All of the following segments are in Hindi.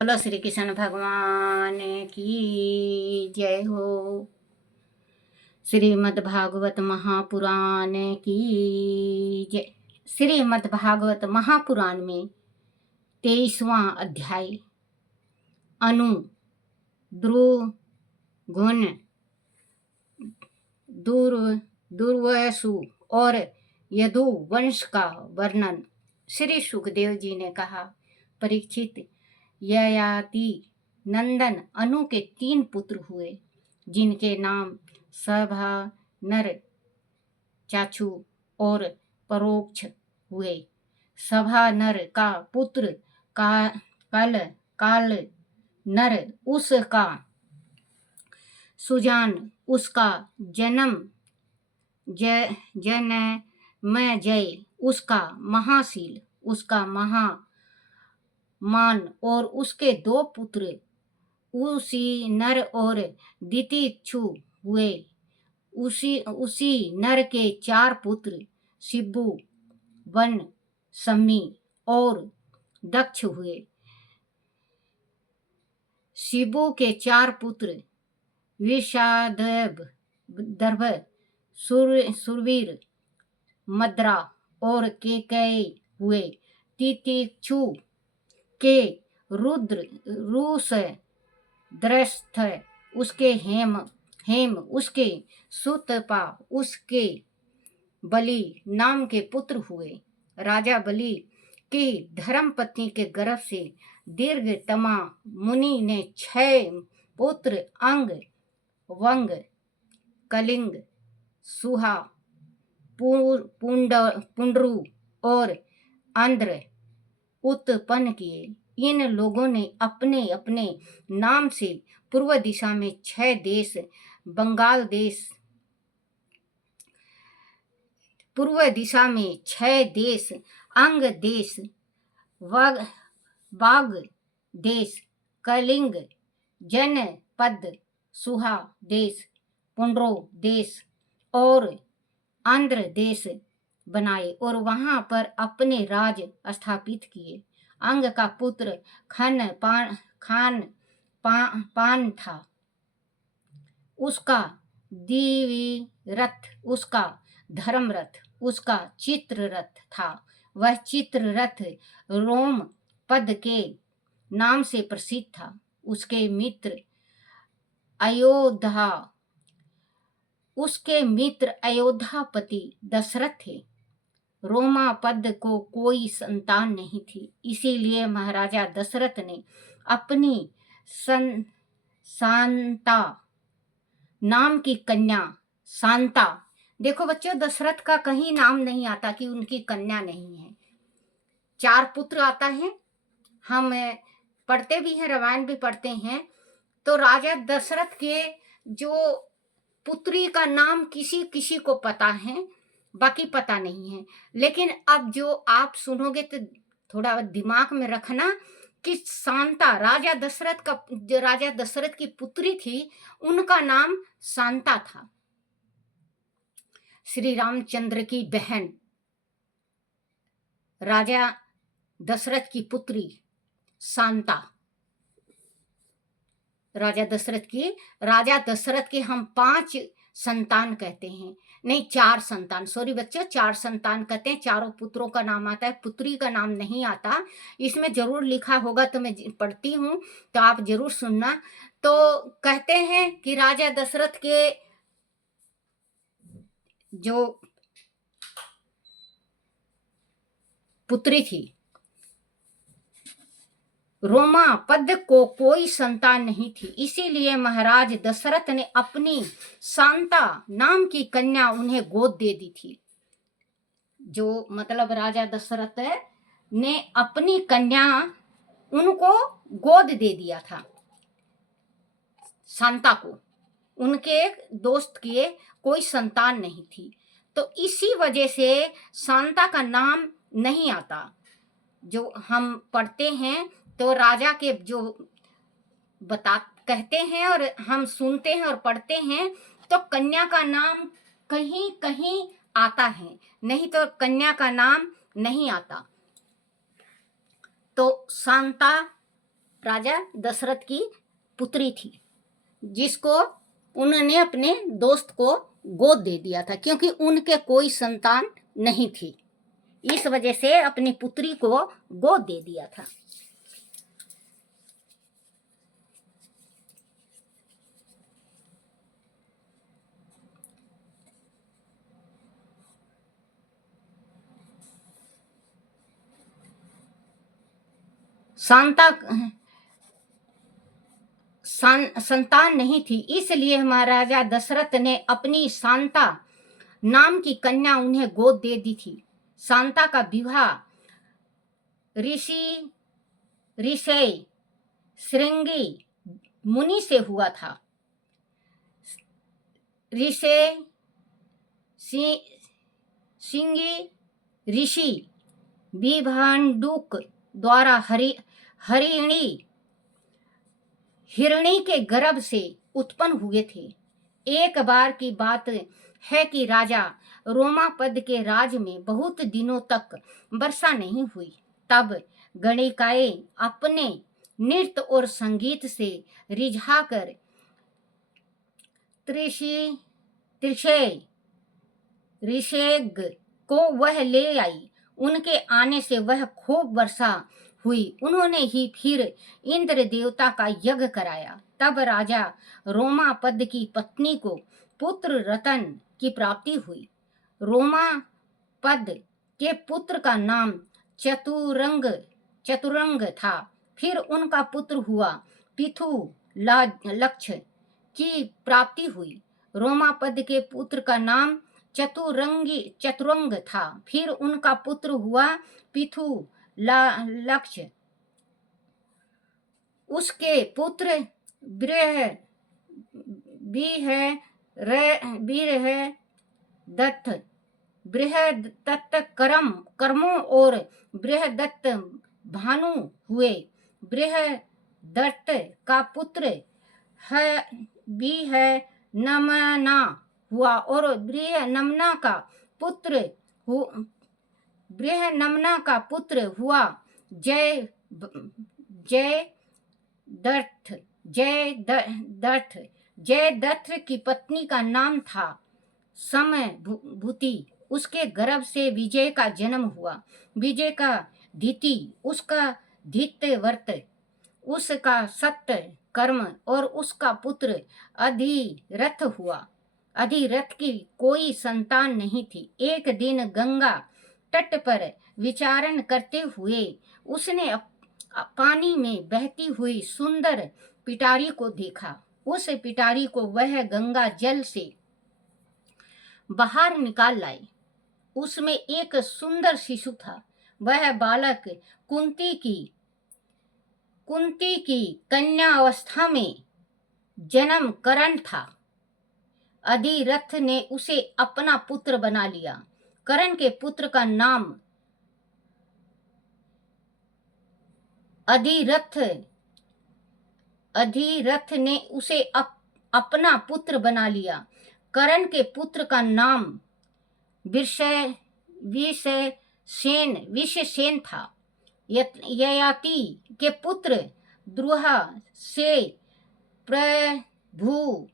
बोलो श्री कृष्ण भगवान की जय हो। श्रीमद् भागवत महापुराण की जय। श्रीमद् भागवत महापुराण में 23वां अध्याय अनु ध्रुव गुण दुर्वासु और यदु वंश का वर्णन। श्री सुखदेव जी ने कहा, परीक्षित, ययाति नंदन अनु के 3 पुत्र हुए, जिनके नाम सभा, नर, चाचू और परोक्ष हुए। सभा नर का पुत्र काल नर उसका सुजान, उसका जय उसका महाशील, उसका महामान, और उसके 2 पुत्र उसी नर और दितिक्षु हुए। उसी नर के 4 पुत्र शिबु, वन, सम्मी और दक्ष हुए। शिबु के 4 पुत्र विषादर्भ, सुरवीर, मद्रा और केकय हुए। तितिक्षु के रुद्र, रूस, द्रस्थ, उसके हेम, उसके सुतपा, उसके बलि नाम के पुत्र हुए। राजा बलि की धर्म पत्नी के गर्भ से दीर्घतमा मुनि ने 6 पुत्र अंग, वंग, कलिंग, सुहा, पुंड्रु और आंध्र उत्पन्न किए। इन लोगों ने अपने अपने नाम से पूर्व दिशा में 6 देश, बंगाल देश, पूर्व दिशा में 6 देश, अंग देश, बाग देश, कलिंग जनपद, सुहा देश, पुंड्रो देश और आंध्र देश बनाए और वहां पर अपने राज स्थापित किए। अंग का पुत्र खान पान था, उसका दिविरथ, उसका धर्मरथ, उसका चित्ररथ था। वह चित्ररथ रोम पद के नाम से प्रसिद्ध था। उसके मित्र अयोध्यापति दशरथ थे। रोमापद को कोई संतान नहीं थी, इसीलिए महाराजा दशरथ ने अपनी शांता नाम की कन्या, शांता, देखो बच्चों, दशरथ का कहीं नाम नहीं आता कि उनकी कन्या नहीं है। 4 पुत्र आता है, हम पढ़ते भी हैं, रामायण भी पढ़ते हैं। तो राजा दशरथ के जो पुत्री का नाम किसी किसी को पता है, बाकी पता नहीं है। लेकिन अब जो आप सुनोगे तो थोड़ा दिमाग में रखना कि शांता, राजा दशरथ की पुत्री थी, उनका नाम शांता था। श्री रामचंद्र की बहन राजा दशरथ की पुत्री शांता, राजा दशरथ के हम 5 संतान कहते हैं, नहीं 4 संतान, सॉरी बच्चों, 4 संतान कहते हैं। 4 पुत्रों का नाम आता है, पुत्री का नाम नहीं आता। इसमें जरूर लिखा होगा, तो मैं पढ़ती हूँ तो आप जरूर सुनना। तो कहते हैं कि राजा दशरथ के जो पुत्री थी, रोमापद को कोई संतान नहीं थी, इसीलिए महाराज दशरथ ने अपनी शांता नाम की कन्या उन्हें गोद दे दी थी। जो मतलब राजा दशरथ ने अपनी कन्या उनको गोद दे दिया था, शांता को। उनके दोस्त के कोई संतान नहीं थी, तो इसी वजह से शांता का नाम नहीं आता। जो हम पढ़ते हैं तो राजा के जो कहते हैं और हम सुनते हैं और पढ़ते हैं, तो कन्या का नाम कहीं कहीं आता है, नहीं तो कन्या का नाम नहीं आता। तो शांता राजा दशरथ की पुत्री थी, जिसको उन्होंने अपने दोस्त को गोद दे दिया था, क्योंकि उनके कोई संतान नहीं थी। इस वजह से अपनी पुत्री को गोद दे दिया था। संतान नहीं थी, इसलिए महाराजा दशरथ ने अपनी शांता नाम की कन्या उन्हें गोद दे दी थी। शांता का विवाह ऋषि श्रृंगी मुनि से हुआ था। श्रृंगी ऋषि विभांडुक द्वारा हिरणी के गर्भ से उत्पन्न हुए थे। एक बार की बात है कि राजा रोमापद के राज में बहुत दिनों तक वर्षा नहीं हुई। तब गणिकाएं अपने नृत्य और संगीत से रिझाकर ऋषेग को वह ले आई। उनके आने से वह खूब वर्षा हुई। उन्होंने ही फिर इंद्र देवता का यज्ञ कराया। तब राजा रोमापद की पत्नी को पुत्र रतन की प्राप्ति हुई। रोमापद के पुत्र का नाम चतुरंग था। फिर उनका पुत्र हुआ पिथु लक्ष्य की प्राप्ति हुई। रोमापद के पुत्र का नाम चतुरंग था। फिर उनका पुत्र हुआ पिथु लक्ष्य। उसके पुत्र बृहदत्त कर्मों और बृहदत्त भानु हुए। बृहदत्त का पुत्र नमना हुआ और बृहनमना का पुत्र हुआ जयद्रथ की पत्नी का नाम था समभूति। उसके गर्भ से विजय का जन्म हुआ। विजय का धीति, उसका धित्यव्रत, उसका सत्य कर्म और उसका पुत्र अधिरथ हुआ। अधिरथ की कोई संतान नहीं थी। एक दिन गंगा तट पर विचरण करते हुए उसने पानी में बहती हुई सुंदर पिटारी को देखा। उस पिटारी को वह गंगा जल से बाहर निकाल लाई। उसमें एक सुंदर शिशु था। वह बालक कुंती की कन्या अवस्था में जन्म करण था। अधिरथ ने उसे अपना पुत्र बना लिया। करण के पुत्र का नाम अधिरथ ने उसे अपना पुत्र बना लिया। करण के पुत्र का नाम विषसेन था। ययाति के पुत्र द्रुहा से प्रभु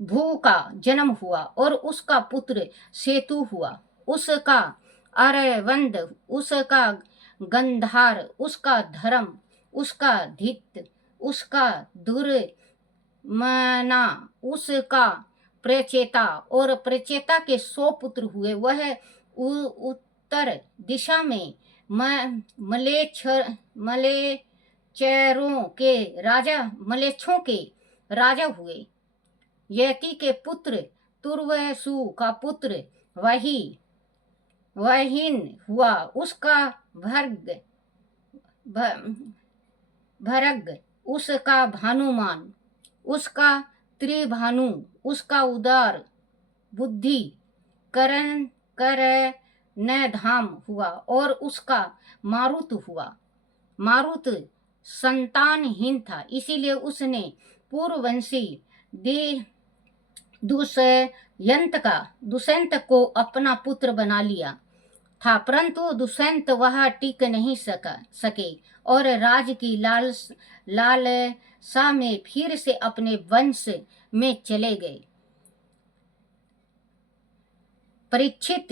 भू का जन्म हुआ और उसका पुत्र सेतु हुआ। उसका अरवंद, उसका गंधार, उसका धर्म, उसका धित, उसका दुर्मना, उसका प्रचेता और प्रचेता के 100 पुत्र हुए। वह उत्तर दिशा में मलेच्छों के राजा हुए। यति के पुत्र तुर्वसु का पुत्र वहीन हुआ। उसका भरग, उसका भानुमान, उसका त्रिभानु, उसका उदार बुद्धि करनधाम हुआ और उसका मारुत हुआ। मारुत संतानहीन था, इसीलिए उसने पूर्ववंशी दुष्यंत को अपना पुत्र बना लिया था, परंतु दुष्यंत वह टिक नहीं सके और राज की लालसा में फिर से अपने वंश में चले गए। परीक्षित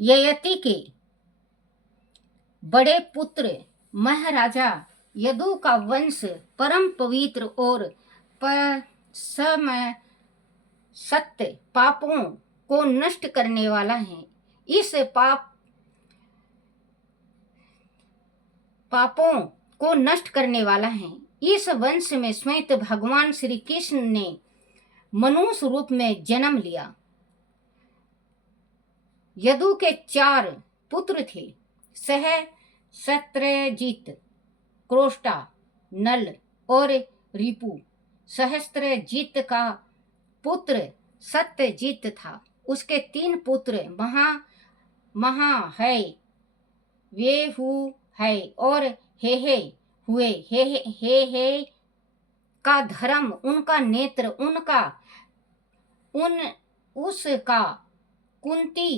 ययति के बड़े पुत्र महाराजा यदु का वंश परम पवित्र और समय सत्य पापों को नष्ट करने वाला है। इस पापों को नष्ट करने वाला है। इस वंश में स्वयं भगवान श्री कृष्ण ने मनुष्य रूप में जन्म लिया। यदु के 4 पुत्र थे, सहस्त्रजित, क्रोष्टा, नल और रिपु। सहस्त्रजित का पुत्र सत्यजित था। उसके 3 पुत्र महा है, वेहु है और हे हुए। हे का धर्म, उनका नेत्र, उसका कुंती,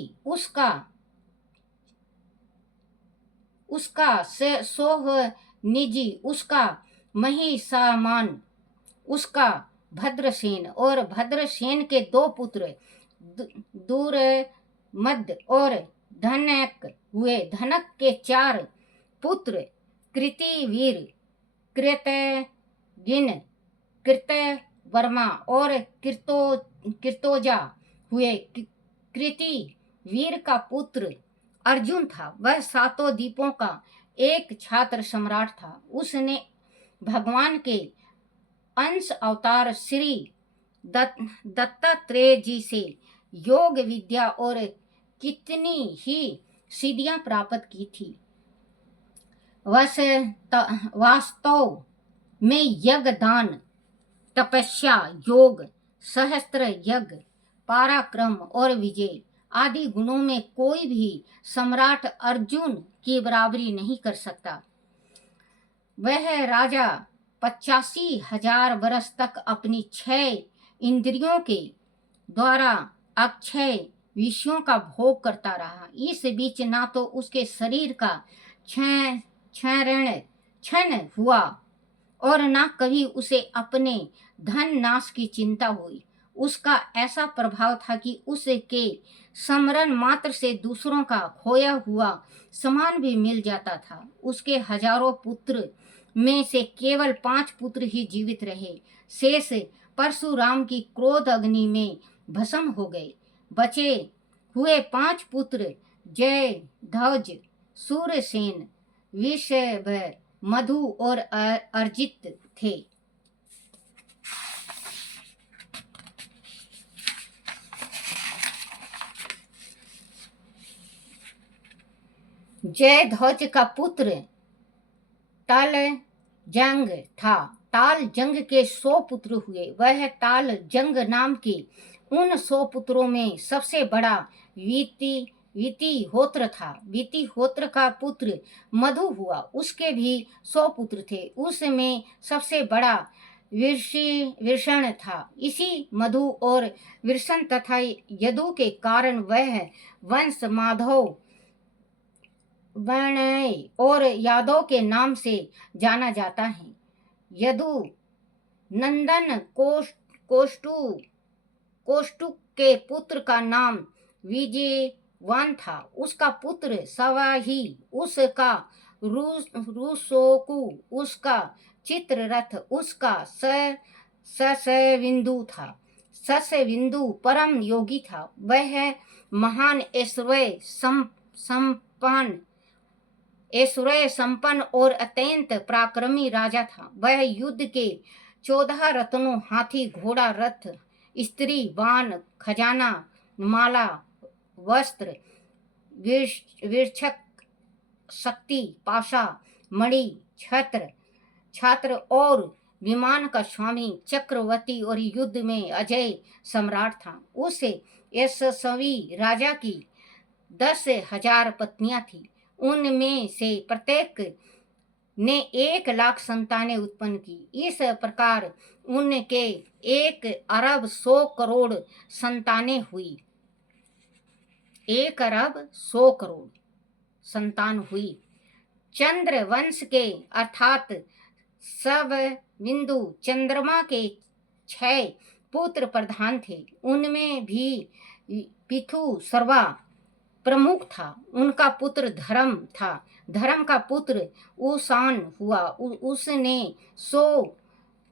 उसका सोह निजी, उसका महिषामान, उसका भद्रसेन। और भद्रसेन के 2 पुत्र दूरमद और धनक हुए। धनक के 4 पुत्र कृतिवीर, कृतगिन, कृतवर्मा और कृतोजा हुए। कृतिवीर का पुत्र अर्जुन था। वह 7 द्वीपों का एक छात्र सम्राट था। उसने भगवान के अंश अवतार श्री दत्तात्रेय जी से योग विद्या और कितनी ही सिद्धियां प्राप्त की थी। वास्तव में यज्ञ, दान, तपस्या, योग, सहस्त्र यज्ञ, पराक्रम और विजय आदि गुणों में कोई भी सम्राट अर्जुन की बराबरी नहीं कर सकता। वह राजा 85,000 वर्ष तक अपनी 6 इंद्रियों के द्वारा अक्षय विषयों का भोग करता रहा। इस बीच ना तो उसके शरीर का क्षण हुआ और ना कभी उसे अपने धन नाश की चिंता हुई। उसका ऐसा प्रभाव था कि उसके स्मरण मात्र से दूसरों का खोया हुआ सामान भी मिल जाता था। उसके हजारों पुत्र में से केवल 5 पुत्र ही जीवित रहे। शेष परशुराम की क्रोध अग्नि में भस्म हो गए। बचे हुए 5 पुत्र जय ध्वज, सूरसेन, विषभ, मधु और अर्जित थे। जय ध्वज का पुत्र ताल जंग था। ताल जंग के 100 पुत्र हुए। वह ताल जंग नाम के उन 100 पुत्रों में सबसे बड़ा वितिहोत्र था। वितिहोत्र का पुत्र मधु हुआ। उसके भी 100 पुत्र थे। उसमें सबसे बड़ा विषण था। इसी मधु और विषण तथा यदु के कारण वह वंश माधव, वर्ण और यादव के नाम से जाना जाता है। यदु नंदन कोष्टु के पुत्र का नाम विजयवान था। उसका पुत्र सवाही, उसका रूसोकु, उसका चित्ररथ, उसका ससविंदु था। ससविंदु परम योगी था। वह महान ऐश्वर्य संपन्न और अत्यंत पराक्रमी राजा था। वह युद्ध के 14 रत्नों, हाथी, घोड़ा, रथ, स्त्री, बाण, खजाना, माला, वस्त्र, विरक्षक, शक्ति, पाशा, मणि, छत्र और विमान का स्वामी, चक्रवर्ती और युद्ध में अजय सम्राट था। उस यशस्वी राजा की 10,000 पत्नियां थी। उनमें से प्रत्येक ने 1,00,000 संतानें उत्पन्न की। इस प्रकार उनके 1,00,00,100,00,000 संतानें हुई। 1,00,00,100,00,000 संतान हुई। चंद्र वंश के अर्थात सब बिंदु चंद्रमा के 6 पुत्र प्रधान थे। उनमें भी पिथु सर्वा प्रमुख था। उनका पुत्र धर्म था। धर्म का पुत्र उसान हुआ। उसने 100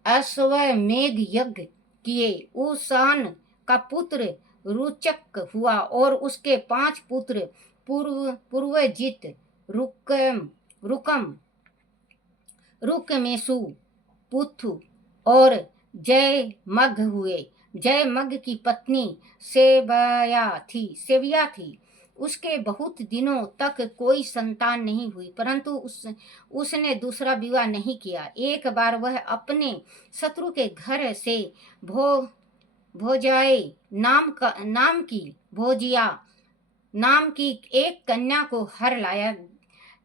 अश्वमेध यज्ञ किए। उसान का पुत्र रुचक हुआ और उसके 5 पुत्र पूर्वजित, रुकम, रुकमेशु, पुथु और जयमग हुए। जयमग की पत्नी सेविया थी। उसके बहुत दिनों तक कोई संतान नहीं हुई, परंतु उसने दूसरा विवाह नहीं किया। एक बार वह अपने शत्रु के घर से भोजिया नाम की एक कन्या को हर लाया।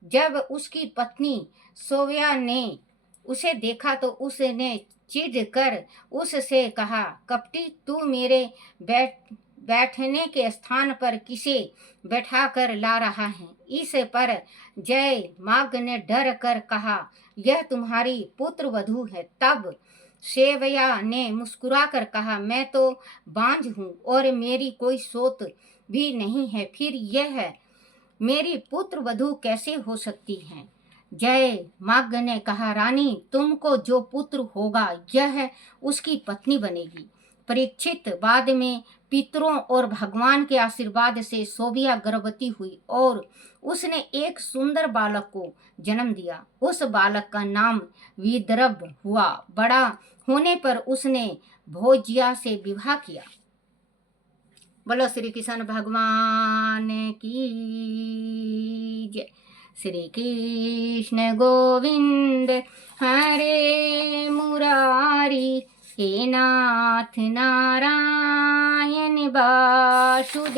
जब उसकी पत्नी सोविया ने उसे देखा तो उसने चिढ़ कर उससे कहा, कपटी, तू मेरे बैठने के स्थान पर किसे बैठा कर ला रहा है? इस पर जयमाग ने डर कर कहा, यह तुम्हारी पुत्र वधू है। तब सेवया ने मुस्कुरा कर कहा, मैं तो बांझ हूँ और मेरी कोई सोत भी नहीं है, फिर यह मेरी पुत्र वधू कैसे हो सकती है? जयमाग ने कहा, रानी, तुमको जो पुत्र होगा यह उसकी पत्नी बनेगी। परीक्षित बाद में पितरों और भगवान के आशीर्वाद से सोबिया गर्भवती हुई और उसने एक सुंदर बालक को जन्म दिया। उस बालक का नाम विदर्भ हुआ। बड़ा होने पर उसने भोजिया से विवाह किया। बोलो श्री कृष्ण भगवान की जय। श्री कृष्ण गोविंद हरे मुरारी, हे नाथ नारायण वासुदेवाय,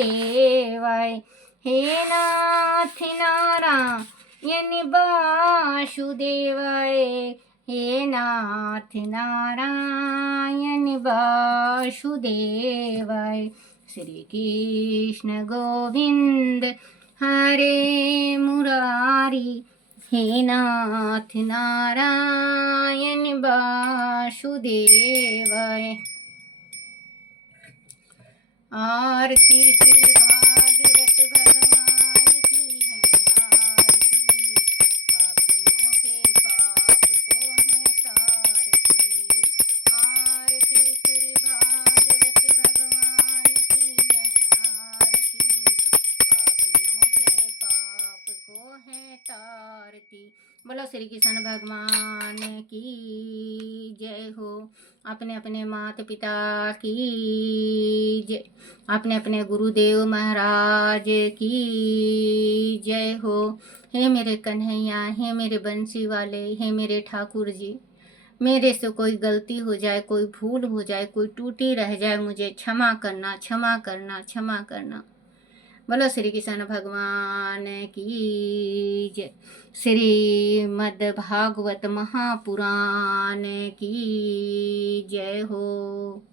हे नाथ नारायण वासुदेवाय, हे नाथ नारायण वासुदेवाय। श्री कृष्ण गोविंद हरे मुरारी, हे नाथ नारायण वासुदेवाय। आरती श्री भागवत भगवान की है, आरती पापियों के पाप को है तारती। आरती श्री भागवत भगवान की है, आरती पापियों के पाप को है तारती। बोलो श्री कृष्ण भगवान की जय हो। अपने अपने माता पिता की जय, अपने अपने गुरुदेव महाराज की जय हो। हे मेरे कन्हैया, हे मेरे बंसी वाले, हे मेरे ठाकुर जी, मेरे से कोई गलती हो जाए, कोई भूल हो जाए, कोई टूटी रह जाए, मुझे क्षमा करना, क्षमा करना, क्षमा करना। बोलो श्री कृष्ण भगवान की जय। श्रीमद् भागवत महापुराण की जय हो।